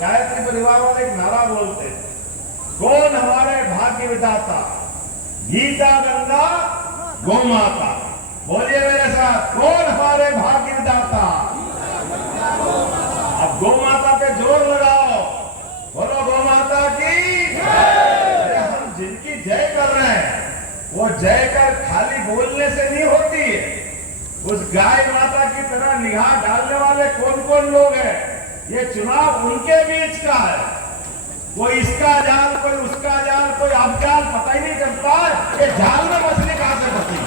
गायत्री परिवार वाले एक नारा बोलते हैं, कौन हमारे भाग्य विधाता, गीता गंगा गौ माता। बोलिए मेरे साथ, कौन हमारे भाग्य विधाता। अब गौ माता पे जोर लगाओ, बोलो गौ माता की जय। हम जिनकी जय कर रहे हैं वो जय कर खाली बोलने से नहीं होती है। उस गाय माता की तरह निगाह डालने वाले कौन कौन लोग हैं, ये चुनाव उनके बीच का है। कोई इसका जाल, कोई उसका जाल, कोई अब जाल, पता ही नहीं चलता कि जाल में मछली कहां से फंसी।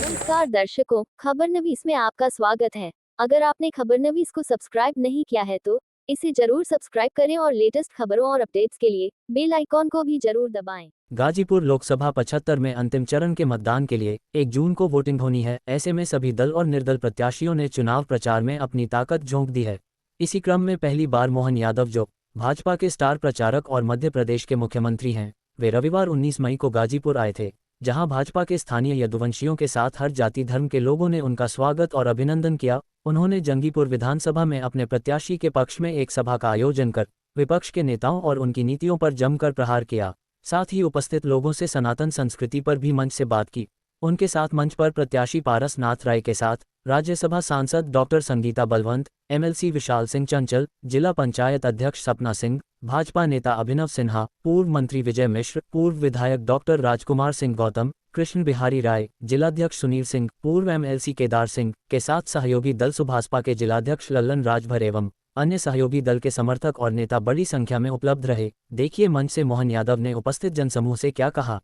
नमस्कार दर्शकों, खबरनवीस में आपका स्वागत है। अगर आपने खबरनवीस को सब्सक्राइब नहीं किया है तो इसे जरूर सब्सक्राइब करें और लेटेस्ट खबरों और अपडेट्स के लिए बेल आइकॉन को भी जरूर दबाएं। गाजीपुर लोकसभा 75 में अंतिम चरण के मतदान के लिए 1 जून को वोटिंग होनी है। ऐसे में सभी दल और निर्दल प्रत्याशियों ने चुनाव प्रचार में अपनी ताकत झोंक दी है। इसी क्रम में पहली बार मोहन यादव, जो भाजपा के स्टार प्रचारक और मध्य प्रदेश के मुख्यमंत्री हैं, वे रविवार 19 मई को गाजीपुर आए थे, जहां भाजपा के स्थानीय यदुवंशियों के साथ हर जाति धर्म के लोगों ने उनका स्वागत और अभिनंदन किया। उन्होंने जंगीपुर विधानसभा में अपने प्रत्याशी के पक्ष में एक सभा का आयोजन कर विपक्ष के नेताओं और उनकी नीतियों पर जमकर प्रहार किया। साथ ही उपस्थित लोगों से सनातन संस्कृति पर भी मंच से बात की। उनके साथ मंच पर प्रत्याशी पारस नाथ राय के साथ राज्यसभा सांसद डॉक्टर संगीता बलवंत, एमएलसी विशाल सिंह चंचल, जिला पंचायत अध्यक्ष सपना सिंह, भाजपा नेता अभिनव सिन्हा, पूर्व मंत्री विजय मिश्र, पूर्व विधायक डॉक्टर राजकुमार सिंह गौतम, कृष्ण बिहारी राय, जिलाध्यक्ष सुनील सिंह, पूर्व एमएलसी केदार सिंह के साथ सहयोगी दल सुभाषपा के जिलाध्यक्ष लल्लन राजभर एवं अन्य सहयोगी दल के समर्थक और नेता बड़ी संख्या में उपलब्ध रहे। देखिए मंच से मोहन यादव ने उपस्थित जनसमूह से क्या कहा।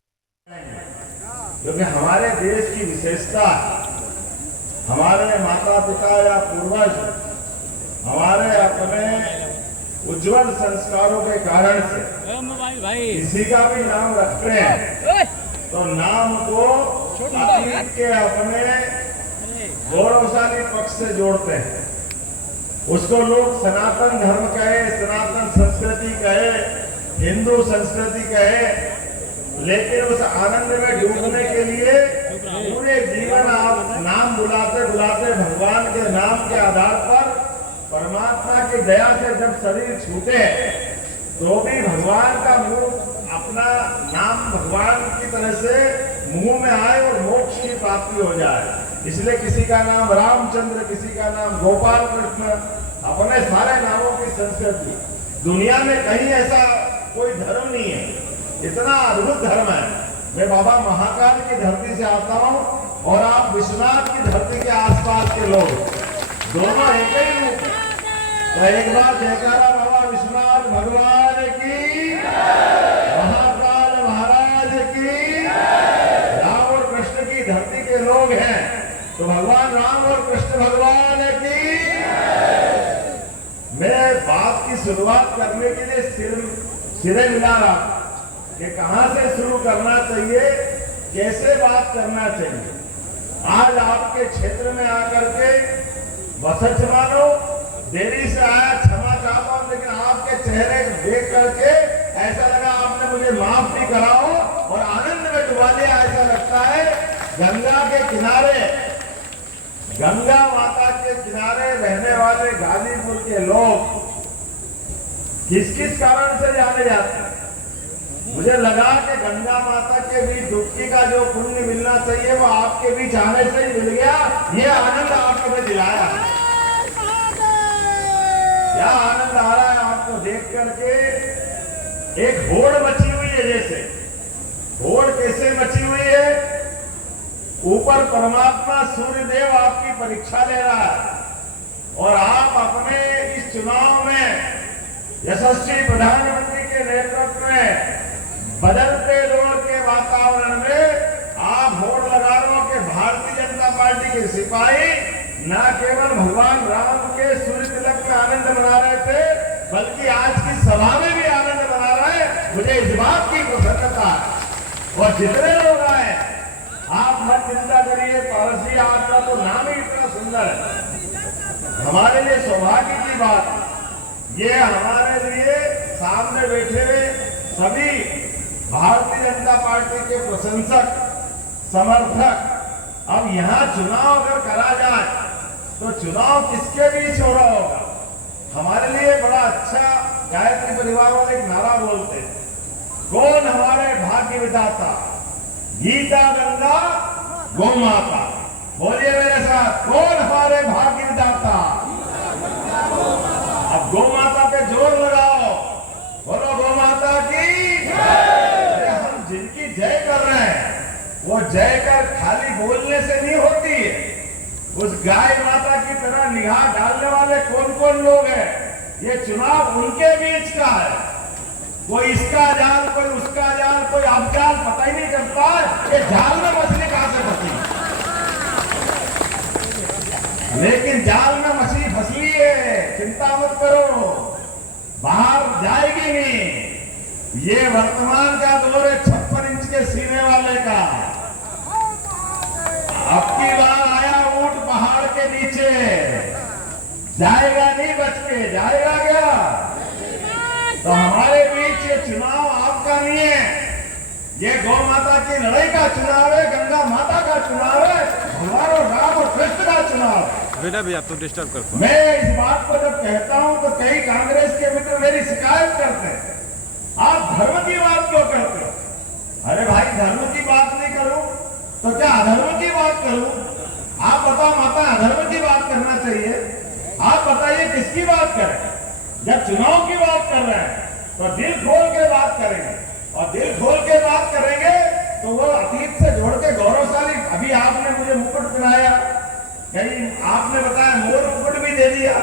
क्योंकि हमारे देश की विशेषता, हमारे माता पिता या पूर्वज हमारे अपने उज्जवल संस्कारों के कारण से किसी का भी नाम रखते हैं तो नाम को अतीत के अपने गौरवशाली पक्ष से जोड़ते हैं। उसको लोग सनातन धर्म कहे, सनातन संस्कृति कहे, हिंदू संस्कृति कहे, लेकिन उस आनंद में डूबने के लिए पूरे जीवन आप नाम बुलाते बुलाते भगवान के नाम के आधार पर परमात्मा की दया से जब शरीर छूटे तो भी भगवान का मुंह, अपना नाम भगवान की तरह से मुंह में आए और मोक्ष की प्राप्ति हो जाए। इसलिए किसी का नाम रामचंद्र, किसी का नाम गोपाल कृष्ण, अपने सारे नामों की संस्कृति। दुनिया में कहीं ऐसा कोई धर्म नहीं है, इतना अद्भुत धर्म है। मैं बाबा महाकाल की धरती से आता हूँ और आप विश्वनाथ की धरती के आसपास के लोग, दोनों एक ही रूप है। तो एक बार जयकारा बाबा विश्वनाथ भगवान की, महाकाल महाराज की। राम और कृष्ण की धरती के लोग हैं तो भगवान राम और कृष्ण भगवान की। मैं बात की शुरुआत करने के लिए सिरे मिला रहा कि कहां से शुरू करना चाहिए, कैसे बात करना चाहिए। आज आपके क्षेत्र में आकर के बसत मानो देरी से आया, क्षमा चाहता हूं, लेकिन आपके चेहरे देख करके ऐसा लगा आपने मुझे माफ भी कराओ और आनंद में डुबा दिया। ऐसा लगता है गंगा के किनारे, गंगा माता के किनारे रहने वाले गाजीपुर के लोग किस किस कारण से जाने जाते हैं। मुझे लगा कि गंगा माता के बीच डुबकी का जो पुण्य मिलना चाहिए वो आपके बीच आने से ही मिल गया। ये आनंद आपको मैं दिलाया है। क्या आनंद आ रहा है आपको देख करके। एक होड़ मची हुई है, जैसे होड़ कैसे मची हुई है, ऊपर परमात्मा सूर्यदेव आपकी परीक्षा ले रहा है और आप अपने इस चुनाव में यशस्वी प्रधानमंत्री के नेतृत्व में बदलते दौर के वातावरण में आप होड़ लगा रहे हो कि भारतीय जनता पार्टी के सिपाही न केवल भगवान राम के सूर्य तिलक में आनंद मना रहे थे, बल्कि आज की सभा में भी आनंद मना रहे हैं। मुझे इस बात की प्रसन्नता है। और जितने लोग आए, आप मत चिंता करिए, पारस जी आपका तो नाम ही इतना सुंदर है। हमारे लिए सौभाग्य की बात, ये हमारे लिए सामने बैठे हुए सभी भारतीय जनता पार्टी के प्रशंसक, समर्थक। अब यहाँ चुनाव अगर करा जाए तो चुनाव किसके बीच हो रहा होगा। हमारे लिए परिवार वाले एक नारा बोलते, कौन हमारे भाग्य विधाता, गीता गंगा गौ माता। बोलिए मेरे साथ, कौन हमारे भाग्य विधाता। अब गौ माता पे जोर लगाओ, बोलो गौ माता की। हम जिनकी जय कर रहे हैं वो जय कर खाली बोलने से नहीं होती है। उस गाय माता की तरह निगाह डालने वाले कौन कौन लोग हैं, ये चुनाव उनके बीच का है। कोई इसका जाल, कोई उसका जाल, कोई अब जाल, पता ही नहीं चलता ये जाल में मछली कहां से फंसी। लेकिन जाल में मछली फंसी है, चिंता मत करो, बाहर जाएगी नहीं। ये वर्तमान का दौर है 56 इंच के सीने वाले का। अब की बार आया ऊंट पहाड़ के नीचे, जाएगा नहीं बच के, जाएगा क्या। तो हमारे बीच ये चुनाव आपका नहीं है, ये गौ माता की लड़ाई का चुनाव है, गंगा माता का चुनाव है, भगवान और राम और कृष्ण का चुनाव है। बेटा भी आप तो डिस्टर्ब करते हो। मैं इस बात को जब कहता हूं तो कई कांग्रेस के मित्र मेरी शिकायत करते हैं, आप धर्म की बात क्यों करते हो। अरे भाई, धर्म की बात नहीं करूं तो क्या अधर्म की बात करूं। आप बताओ माता, अधर्म की बात करना चाहिए। आप बताइए किसकी बात करें। जब चुनाव की बात कर रहे हैं तो दिल खोल के बात करेंगे, और दिल खोल के बात करेंगे तो वो अतीत से जोड़ के गौरवशाली। अभी आपने मुझे मुकुट पहनाया, कहीं आपने बताया मोर मुकुट भी दे दिया,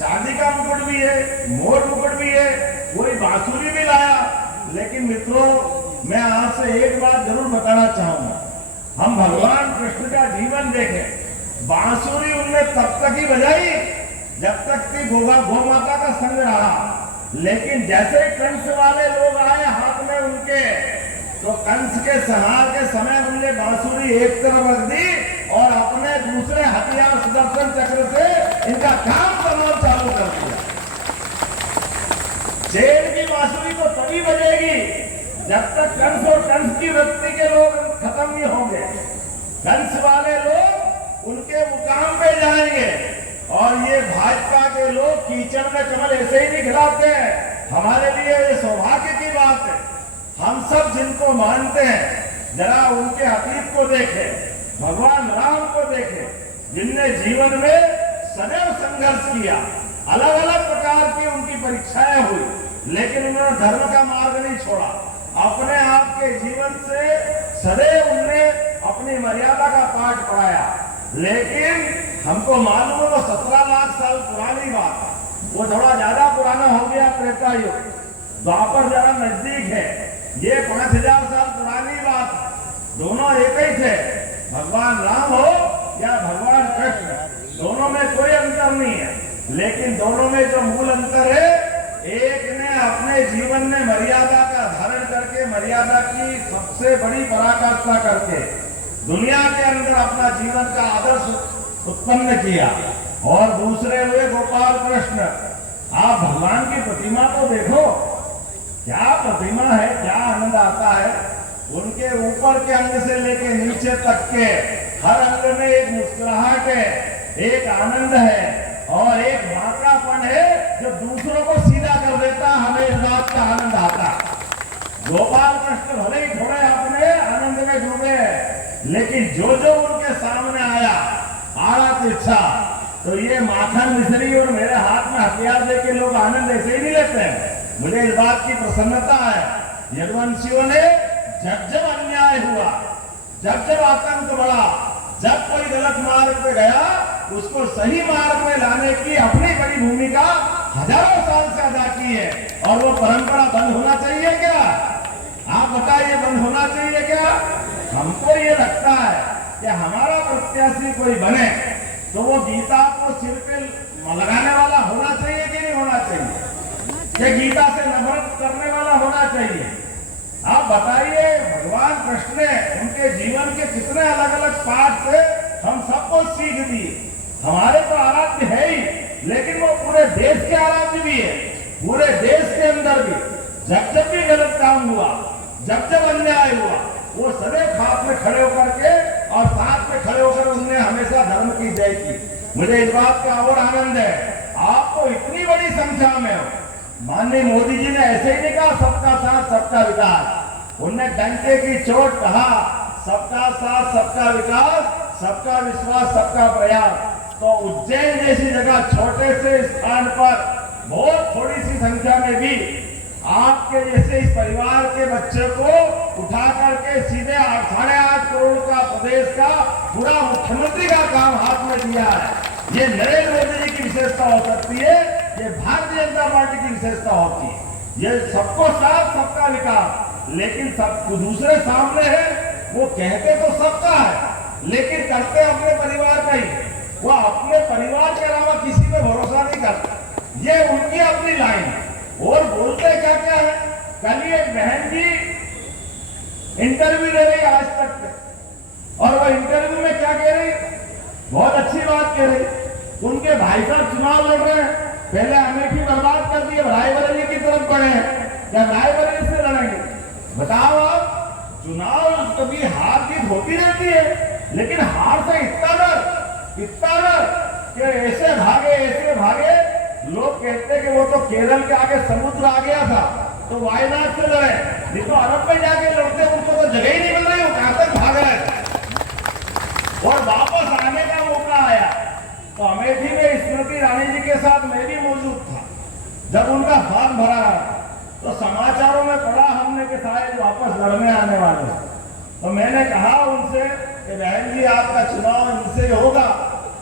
चांदी का मुकुट भी है, मोर मुकुट भी है, कोई बांसुरी भी लाया। लेकिन मित्रों, मैं आपसे एक बात जरूर बताना चाहूंगा, हम भगवान कृष्ण का जीवन देखें। बांसुरी उनने तब तक ही बजाई जब तक कि गौ माता का संग रहा। लेकिन जैसे कंस वाले लोग आए हाथ में उनके, तो कंस के संहार के समय उनने बांसुरी एक तरफ रख दी और अपने दूसरे हथियार सुदर्शन चक्र से इनका काम करना चालू कर दिया। चैन की बांसुरी तो तभी बजेगी जब तक कंस और कंस की वृत्ति के लोग खत्म नहीं होंगे। कंस वाले लोग उनके मुकाम पे जाएंगे, और ये भाजपा के लोग कीचड़ में कमल ऐसे ही नहीं खिलाते हैं। हमारे लिए ये सौभाग्य की बात है। हम सब जिनको मानते हैं जरा उनके अतीत को देखें, भगवान राम को देखें, जिनने जीवन में सदैव संघर्ष किया। अलग अलग प्रकार की उनकी परीक्षाएं हुई, लेकिन उन्होंने धर्म का मार्ग नहीं छोड़ा। अपने आप के जीवन से सदैव उन्होंने अपनी मर्यादा का पाठ पढ़ाया। लेकिन हमको मालूम है वो 17 लाख साल पुरानी बात है, वो थोड़ा ज्यादा पुराना हो गया त्रेता युग, द्वापर जरा नजदीक है। ये 5000 साल पुरानी बात है। दोनों एक ही थे, भगवान राम हो या भगवान कृष्ण, दोनों में कोई अंतर नहीं है। लेकिन दोनों में जो मूल अंतर है, एक ने अपने जीवन में मर्यादा का धारण करके, मर्यादा की सबसे बड़ी पराकाष्ठा करके दुनिया के अंदर अपना जीवन का आदर्श उत्पन्न किया, और दूसरे हुए गोपाल कृष्ण। आप भगवान की प्रतिमा को देखो, क्या प्रतिमा है, क्या आनंद आता है। उनके ऊपर के अंग से लेके नीचे तक के हर अंग में एक मुस्कुराहट है, एक आनंद है, और एक मात्रापन है जो दूसरों को सीधा कर देता। हमें इस बात का आनंद आता। गोपाल कृष्ण भले ही थोड़े अपने आनंद में डूबे, लेकिन जो जो उनके सामने आया आरत इच्छा, तो ये माखन मिश्री और मेरे हाथ में हथियार देके लोग आनंद ऐसे ही नहीं लेते हैं। मुझे इस बात की प्रसन्नता है, यदुवंशियों ने जब जब अन्याय हुआ, जब जब आतंक बढ़ा, जब कोई गलत मार्ग पे गया, उसको सही मार्ग में लाने की अपनी बड़ी भूमिका हजारों साल से अदा की है। और वो परंपरा बंद होना चाहिए क्या? आप बताइए, बंद होना चाहिए क्या? हमको ये लगता है कि हमारा प्रत्याशी कोई बने तो वो गीता को सिर पे लगाने वाला होना चाहिए कि नहीं होना चाहिए? कि गीता से नफरत करने वाला होना चाहिए? आप बताइए, भगवान कृष्ण ने उनके जीवन के कितने अलग अलग पाठ से हम सबको सीख दी। हमारे तो आराध्य है ही, लेकिन वो पूरे देश के आराध्य भी है। पूरे देश के अंदर भी जब जब भी गलत काम हुआ, जब जब अन्याय हुआ, वो सदैव साथ में खड़े होकर के और साथ में खड़े होकर उन्होंने हमेशा धर्म की जय की। मुझे इस बात का और आनंद है, आपको इतनी बड़ी संख्या में माननीय मोदी जी ने ऐसे ही नहीं कहा सबका साथ सबका विकास, उन्होंने डंके की चोट कहा सबका साथ सबका विकास, सबका विश्वास सबका प्रयास। तो उज्जैन जैसी जगह छोटे से स्थान पर बहुत थोड़ी सी संख्या में भी आपके जैसे इस परिवार के बच्चे को उठा करके सीधे 8.5 करोड़ का प्रदेश का पूरा मुख्यमंत्री का काम हाथ में दिया है। ये नरेंद्र मोदी जी की विशेषता हो सकती है, ये भारतीय जनता पार्टी की विशेषता होती है। ये सबको साथ सबका विकास, लेकिन सब दूसरे सामने है, वो कहते तो सबका है लेकिन करते अपने परिवार का ही। वो अपने परिवार के अलावा किसी पे भरोसा नहीं करते, ये उनकी अपनी लाइन है। और बोलते क्या क्या है, कल ही एक बहन जी इंटरव्यू ले रही आज तक पे, और वो इंटरव्यू में क्या कह रही, बहुत अच्छी बात कह रही। उनके भाई साहब चुनाव लड़ रहे हैं, पहले अमेठी बर्बाद कर दिए, रायबरेली की तरफ बढ़े हैं, क्या रायबरेली से लड़ेंगे? बताओ आप, चुनाव कभी हार जीत होती रहती है, लेकिन हार से इतना डर कि ऐसे भागे। लोग कहते हैं कि वो तो केरल के आगे समुद्र आ गया था तो वायनाड से लड़े, नहीं तो अरब में जाके लड़ते, उनको तो जगह ही नहीं मिल रही, वो कहां तक भाग रहे थे। और वापस आने का मौका आया तो अमेठी में स्मृति ईरानी जी के साथ मैं भी मौजूद था जब उनका फॉर्म भरा रहा, तो समाचारों में पढ़ा हमने कि शायद वापस लड़ने आने वाले। तो मैंने कहा उनसे कि बहन जी आपका चुनाव इनसे होगा,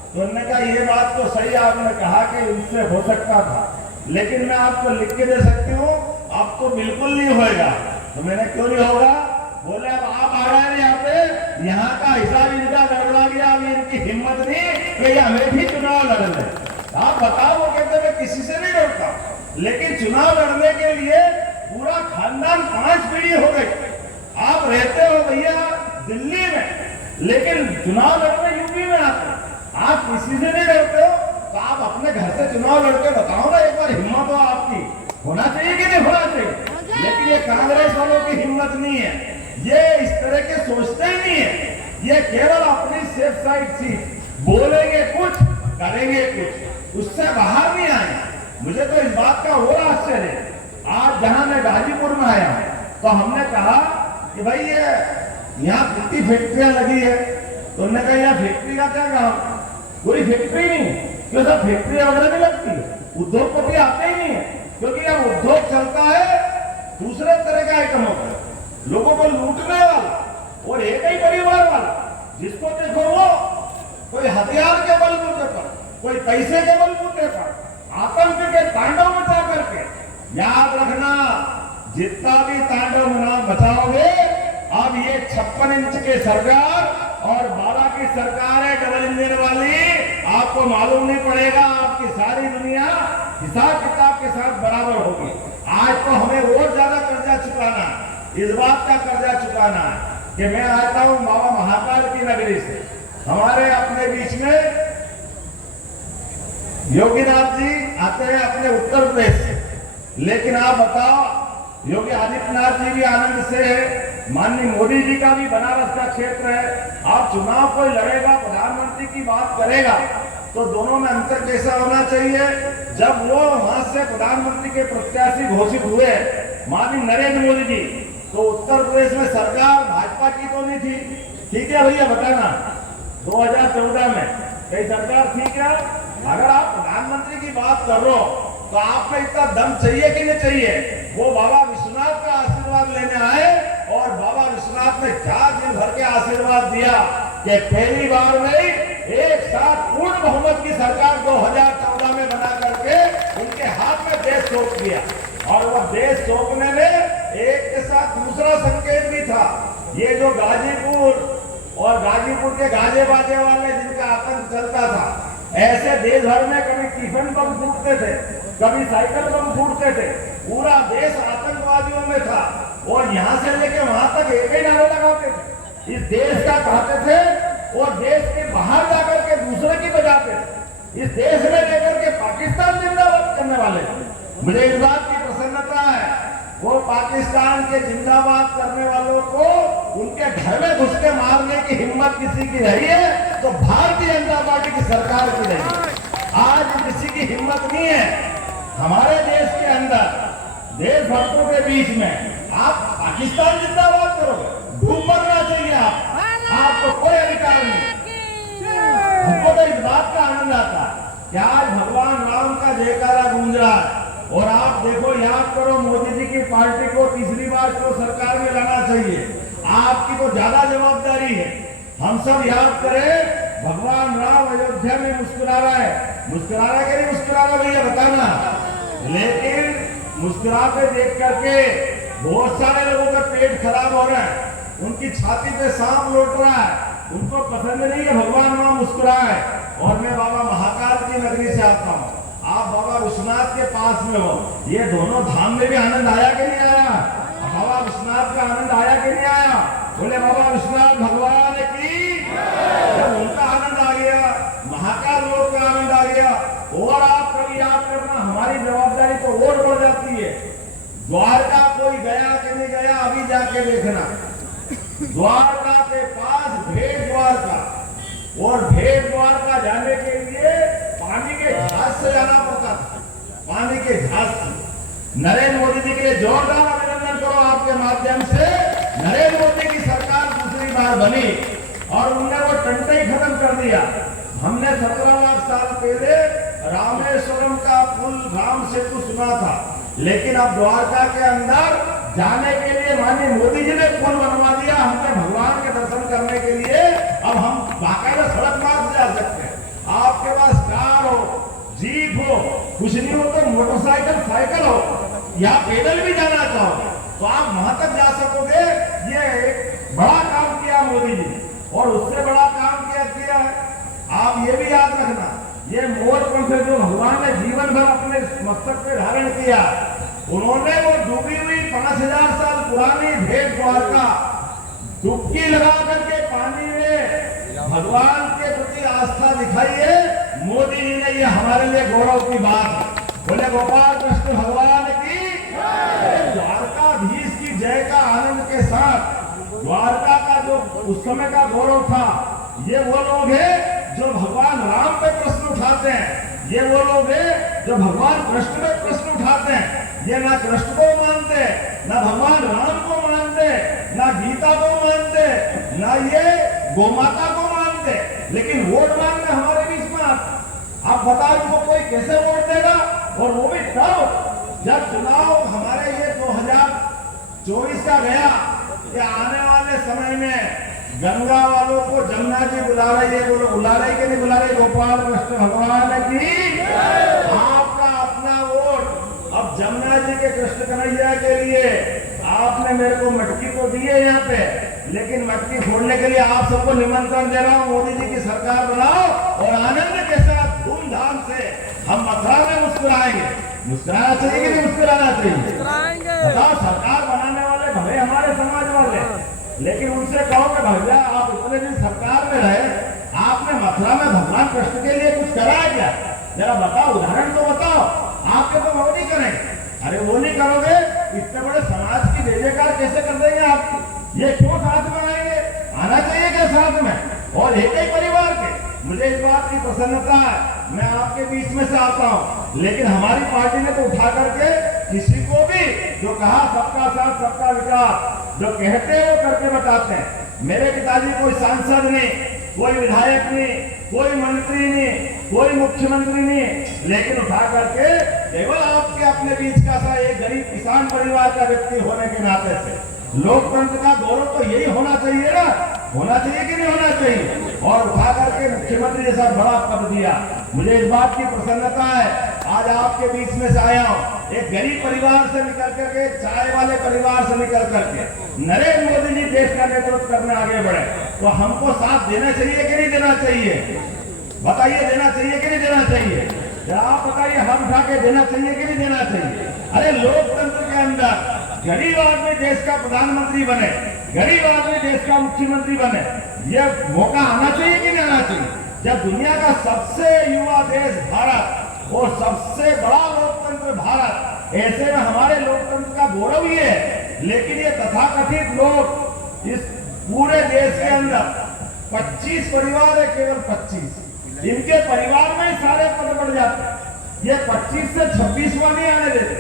तो उन्होंने कहा ये बात तो सही आपने कहा कि इनसे हो सकता था, लेकिन मैं आपको लिख के दे सकती हूँ अब तो बिल्कुल नहीं होएगा। तो मैंने क्यों नहीं होगा, बोले अब आप आ रहे हैं यहाँ पे, यहाँ का हिसाब इनका गड़बड़ा गया, अब इनकी हिम्मत नहीं कि ये अमेठी चुनाव लड़ ले। आप बताओ, वो कहते मैं किसी से नहीं डरता, लेकिन चुनाव लड़ने के लिए पूरा खानदान 5 पीढ़ी हो गई। आप रहते हो भैया दिल्ली में, लेकिन चुनाव लड़ने यूपी में आते, आप किसी से नहीं डरते हो, तो आप अपने घर से चुनाव लड़के बताओ ना, एक बार हिम्मत हो आपकी, होना चाहिए कि नहीं होना चाहिए। लेकिन ये कांग्रेस वालों की हिम्मत नहीं है, ये इस तरह के सोचते ही नहीं है, ये केवल अपनी सेफ साइड सीट, बोलेंगे कुछ करेंगे कुछ, उससे बाहर नहीं आए। मुझे तो इस बात का और आश्चर्य है, आज जहां मैं गाजीपुर में आया तो हमने कहा कि भाई ये यहाँ कितनी फैक्ट्रियां लगी है, तो उन्होंने कहा यहाँ फैक्ट्री का क्या काम, कोई फैक्ट्री नहीं, क्यों सब फैक्ट्री वगैरह नहीं लगती है, उद्योगपति आते ही नहीं है, क्योंकि अब उद्योग चलता है दूसरे तरह का आइटमों पर, लोगों को लूटने वाला और एक ही परिवार वाला, जिसको देखो वो कोई हथियार के बलबूते पर, कोई पैसे के बलबूते पर आतंक के तांडव मचा करके। याद रखना, जितना भी तांडव मचाओगे, अब ये 56 इंच के सरकार और 12 की सरकार है डबल इंजन वाली, आपको मालूम नहीं पड़ेगा, आपकी सारी दुनिया हिसाब किताब के साथ बराबर होगी। आज तो हमें और ज्यादा कर्जा चुकाना, इस बात का कर्जा चुकाना है कि मैं आता हूं बाबा महाकाल की नगरी से, हमारे अपने बीच में योगीनाथ जी आते हैं अपने उत्तर प्रदेश से, लेकिन आप बताओ, योगी आदित्यनाथ जी भी आनंद से है, माननीय मोदी जी का भी बनारस का क्षेत्र है। आप चुनाव कोई लड़ेगा, प्रधानमंत्री की बात करेगा, तो दोनों में अंतर कैसा होना चाहिए। जब वो वहां से प्रधानमंत्री के प्रत्याशी घोषित हुए माननीय नरेंद्र मोदी जी, तो उत्तर प्रदेश में सरकार भाजपा की तो नहीं थी, ठीक है भैया बताना, 2014 में कई सरकार थी क्या? अगर आप प्रधानमंत्री की बात कर रहे हो तो आप में इतना दम चाहिए कि नहीं चाहिए? वो बाबा विश्वनाथ का आशीर्वाद लेने आए और बाबा विश्वनाथ ने क्या दिन भर के आशीर्वाद दिया कि पहली बार में एक साथ पूर्ण बहुमत की सरकार 2014 में बना करके उनके हाथ में देश सौंप दिया। और वह देश सौंपने में एक के साथ दूसरा संकेत भी था, ये जो गाजीपुर और गाजीपुर के गाजे बाजे वाले जिनका आतंक चलता था, ऐसे देश भर में कभी टिफिन बम फूटते थे, कभी साइकिल बम फूटते थे, पूरा देश आतंकवादियों में था, और यहाँ से लेके वहां तक एक ही नारे लगाते थे, इस देश का कहते थे, और देश के बाहर जाकर के दूसरे की बजाते थे, इस देश में लेकर के पाकिस्तान जिंदाबाद करने वाले। मुझे इस बात की प्रसन्नता है, वो पाकिस्तान के जिंदाबाद करने वालों को उनके घर में घुस के मारने की हिम्मत किसी की रही है तो भारतीय जनता पार्टी की सरकार की रही है। आज किसी की हिम्मत नहीं है। हमारे देश के अंदर देशभक्तों के बीच में आप पाकिस्तान जिंदाबाद करोगे? डूब मरना चाहिए आपको कोई अधिकार नहीं। हमको तो इस बात का आनंद आता है कि आज भगवान राम का जयकारा गूंज रहा है। और आप देखो, याद करो, मोदी जी की पार्टी को तीसरी बार क्यों सरकार में लाना चाहिए? आपकी तो ज्यादा जवाबदारी है। हम सब याद करें, भगवान राम अयोध्या में मुस्कुरा रहा है। मुस्कुरा रहा कि नहीं मुस्कुरा रहा भैया बताना? लेकिन मुस्कुराते देख करके बहुत सारे लोगों का पेट खराब हो रहा है, उनकी छाती पे सांप लौट रहा है, उनको पसंद नहीं है भगवान राम मुस्कुराए। और मैं बाबा महाकाल की नगरी से आता हूँ, आप बाबा विश्वनाथ के पास में हो। ये दोनों धाम में भी आनंद आया कि नहीं आया? बाबा विश्वनाथ का आनंद आया कि नहीं आया? बोले बाबा विश्वनाथ भगवान की। जब उनका आनंद आ गया, महाकाल लोक का आनंद आ गया, और आप कभी याद करना, हमारी जवाबदारी तो और बढ़ जाती है। द्वारका कोई गया कि नहीं गया? अभी जाके देखना, द्वारका के पास भेड़ द्वारका, और भेड़ द्वारका जाने के लिए पानी के जहाज से जाना पड़ता था, पानी के जहाज से। नरेंद्र मोदी जी के लिए जोरदार अभिनंदन करो आपके माध्यम से। नरेंद्र मोदी की सरकार दूसरी बार बनी और उन्होंने वो टंटा ही खत्म कर दिया। हमने 17 लाख साल पहले रामेश्वरम का पुल राम सेतु सुना था, लेकिन अब द्वारका के अंदर जाने के लिए माननीय मोदी जी ने पुल बनवा दिया हमने भगवान के दर्शन करने के लिए। अब हम बाकायदा सड़क मार्ग से जा सकते हैं। आपके पास कार हो, जीप हो, कुछ नहीं हो तो मोटरसाइकिल, साइकिल हो, या पैदल भी जाना चाहो तो आप वहां तक जा सकोगे। ये एक बड़ा काम किया मोदी जी, और उससे बड़ा काम किया है, आप ये भी याद रखना, ये मोर पंख जो भगवान ने जीवन भर अपने मस्तक पे धारण किया, उन्होंने वो डूबी हुई 5000 साल पुरानी भेड़ द्वारका डुबकी लगा करके पानी में भगवान के प्रति आस्था दिखाई है। मोदी जी ने, ये हमारे लिए गौरव की बात है। बोले गोपाल कृष्ण भगवान की। द्वारकाधीश की जय का आनंद के साथ द्वारका का जो उस समय का गौरव था, ये वो लोग हैं जो भगवान राम पे प्रश्न उठाते हैं, ये वो लोग हैं जो भगवान कृष्ण पे प्रश्न उठाते हैं। ये ना कृष्ण को मानते, ना भगवान राम को मानते, ना गीता को मानते, ना ये गोमाता को मानते, लेकिन वोट मांगने हमारे बीच में आते। आप बताओ इनको कोई कैसे वोट देगा? और वो भी तब जब चुनाव हमारे ये 2024 का गया कि आने वाले समय में गंगा वालों को जमुना जी बुला रही है। बोलो बुला रही कि नहीं बुला रही? गोपाल कृष्ण भगवान की। आपका अपना वोट अब जमुना जी के कृष्ण कन्हैया के लिए। आपने मेरे को मटकी तो दी है यहाँ पे, लेकिन मटकी फोड़ने के लिए आप सबको निमंत्रण दे रहा हूँ, मोदी जी की सरकार बनाओ और आनंद के साथ धूमधाम से हम मथुरा में मुस्कुराएंगे। मुस्कुराना चाहिए कि नहीं मुस्कुराना चाहिए? बताओ, सरकार बनाने वाले भले हमारे समाज वाले, लेकिन उनसे कहो कि भैया आप इतने दिन सरकार में रहे, आपने मथुरा में भगवान कृष्ण के लिए कुछ करा है क्या? जरा बताओ, उदाहरण तो बताओ। आपके तो वो नहीं करेंगे। अरे वो नहीं करोगे, इतने बड़े समाज की जय जयकार कैसे कर देंगे आपकी? ये क्यों साथ में आएंगे? आना चाहिए क्या साथ में? और एक ही परिवार के। मुझे इस बात की प्रसन्नता है, मैं आपके बीच में से आता हूँ, लेकिन हमारी पार्टी ने तो उठा करके किसी को भी जो कहा सबका साथ सबका विकास, जो कहते हैं वो करके बताते हैं। मेरे पिताजी कोई सांसद नहीं, कोई विधायक नहीं, कोई मंत्री नहीं, कोई मुख्यमंत्री नहीं, लेकिन उठा करके केवल आपके अपने बीच का सा एक गरीब किसान परिवार का व्यक्ति होने के नाते से लोकतंत्र का गौरव तो यही होना चाहिए ना? होना चाहिए कि नहीं होना चाहिए? और उठा करके मुख्यमंत्री जैसा बड़ा पद दिया। मुझे इस बात की प्रसन्नता है, आज आपके बीच में से आया हूँ। एक गरीब परिवार से निकल करके, चाय वाले परिवार से निकल करके नरेंद्र मोदी जी देश का नेतृत्व करने आगे बढ़े, तो हमको साथ देना चाहिए कि नहीं देना चाहिए? बताइए, देना चाहिए कि नहीं देना चाहिए? जरा आप बताइए, हम उठा के देना चाहिए कि नहीं देना चाहिए? अरे लोकतंत्र के अंदर गरीब आदमी देश का प्रधानमंत्री बने, गरीब आदमी देश का मुख्यमंत्री बने, यह मौका आना चाहिए कि नहीं आना चाहिए? जब दुनिया का सबसे युवा देश भारत और सबसे बड़ा लोकतंत्र भारत, ऐसे में हमारे लोकतंत्र का गौरव ही है। लेकिन ये तथाकथित लोग इस पूरे देश के अंदर 25 परिवार है, केवल 25, इनके परिवार में ही सारे पद बढ़ जाते हैं। ये 25 से 26वां नहीं आने देते।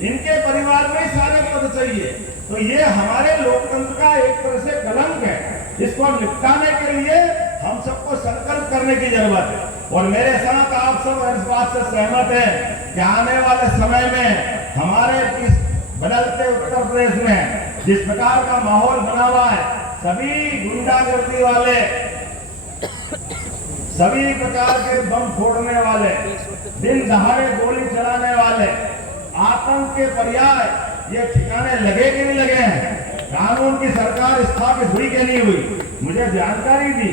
इनके परिवार में ही सारे पद चाहिए। तो ये हमारे लोकतंत्र का एक तरह से कलंक है। इसको निपटाने के लिए हम सबको संकल्प करने की जरूरत है। और मेरे साथ आप सब इस बात से सहमत हैं कि आने वाले समय में हमारे इस बदलते उत्तर प्रदेश में जिस प्रकार का माहौल बना हुआ है, सभी गुंडागर्दी वाले, सभी प्रकार के बम फोड़ने वाले, दिन दहाड़े गोली चलाने वाले, आतंक के पर्याय ये ठिकाने लगे कि नहीं लगे हैं? कानून की सरकार स्थापित हुई कि नहीं हुई? मुझे जानकारी दी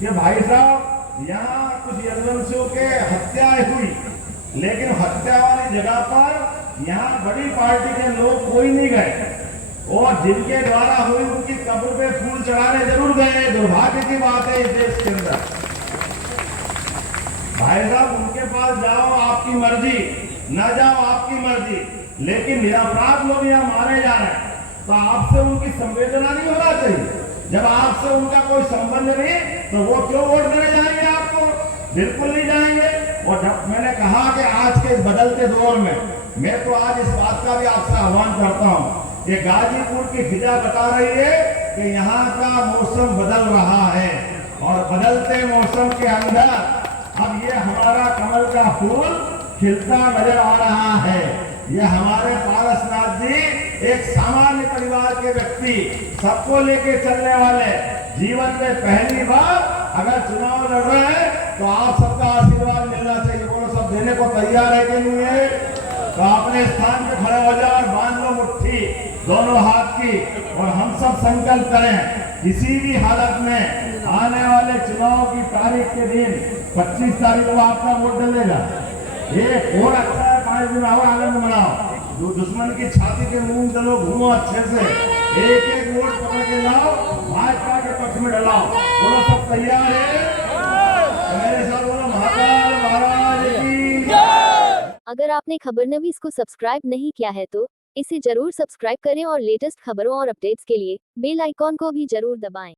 कि भाई साहब यहाँ कुछ यदुवंशियों के हत्याएं हुई, लेकिन हत्या वाली जगह पर यहाँ बड़ी पार्टी के लोग कोई नहीं गए, और जिनके द्वारा हुई उनकी कब्र पे फूल चढ़ाने जरूर गए। दुर्भाग्य की बात है इस देश के अंदर। भाई साहब उनके पास जाओ आपकी मर्जी, न जाओ आपकी मर्जी, लेकिन निरपराध लोग यहाँ मारे जा रहे हैं, तो आपसे उनकी संवेदना नहीं होना चाहिए? जब आपसे उनका कोई संबंध नहीं तो वो क्यों वोट देने जाएंगे आपको? बिल्कुल नहीं जाएंगे। और जब मैंने कहा कि आज के इस बदलते दौर में, मैं तो आज इस बात का भी आपसे आह्वान करता हूँ कि गाजीपुर की फिजा बता रही है कि यहाँ का मौसम बदल रहा है, और बदलते मौसम के अंदर अब ये हमारा कमल का फूल खिलता नजर आ रहा है। ये हमारे पारसनाथ जी एक सामान्य परिवार के व्यक्ति, सबको लेके चलने वाले, जीवन में पहली बार अगर चुनाव लड़ रहे हैं तो आप सबका आशीर्वाद मिलना चाहिए। बोलो सब देने को तैयार है कि नहीं है? तो अपने स्थान पे खड़े हो जाओ और बांध लो मुट्ठी दोनों हाथ की, और हम सब संकल्प करें किसी भी हालत में आने वाले चुनाव की तारीख के दिन 25 तारीख को आपका वोट डलेगा। एक और अच्छा है, 5 दिन और आनंद मनाओ, जो दुश्मन की छाती के मुंह चलो, घूमो अच्छे से, एक एक वोट पकड़ के लाओ, भाजपा के पक्ष में डलाओ। बोलो सब तैयार है? तो मेरे साथ बोलो महाकाल महाराज की जय। अगर आपने खबरनवीस को सब्सक्राइब नहीं किया है तो इसे जरूर सब्सक्राइब करें और लेटेस्ट खबरों और अपडेट्स के लिए बेल आइकॉन को भी जरूर दबाएं।